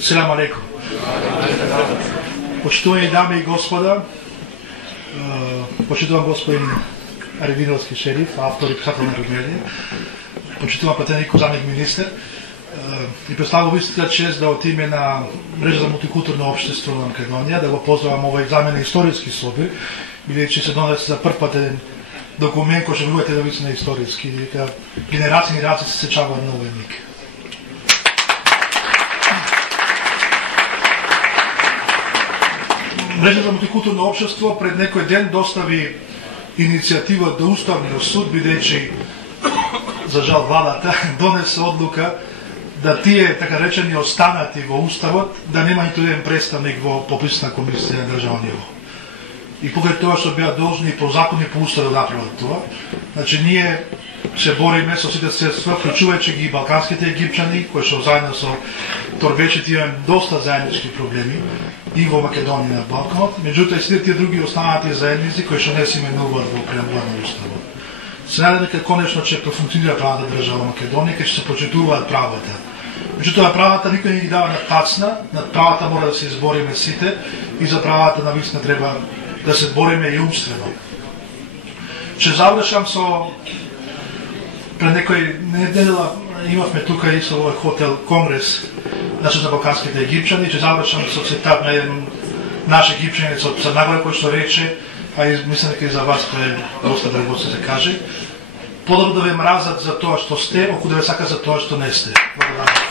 Селам алейкум. Почитувани дами и господа, почитувам господин Арединовски шериф, автор и писател на Ремедија, почитувам пратеник заместник министер и представувам истинска чест да од име на мрежа за мултикултурно општество на Македонија да го поздравам овој екзамен на историски собир, бидејќи се донесе за прв пат еден документ кој ќе бидете навистина историски и дека генерации и генерации се сеќаваат на овој миг. Мрежа за мултикултурно општество пред некој ден достави иницијатива до Уставниот суд, бидејќи за жал владата донесе одлука да тие така речени останати во Уставот да нема ниту еден представник во пописна комисија на државно ниво. И покрај тоа што беа должни по закон и по Устав да направат тоа, значи ние се бориме со сите средства, вклучувајќи ги балканските египчани, кои што заедно со торбечите имаме доста заеднички проблеми и во Македонија на Балканот, меѓутоа и сите тие други останати заедници кои што не се именуваат во преамбула на Уставот. Се надевам дека конечно ќе профункционира правата држава Македонија, ќе се почитуваат правата. Меѓутоа правата никој не ги дава на тацна, над правата мора да се избориме сите и за правата навистина треба да се бориме и умствено. Ќе завршам со пред некој недела имавме тука и со овој хотел конгрес на балканските египчани, ќе завршам со цитат на еден наш египчанец од Црна кој што рече, а и мислам дека и за вас тоа е доста драгоцено да се каже, подобро да ве мразат за тоа што сте, оку да ве сакат за тоа што не сте. Благодарам.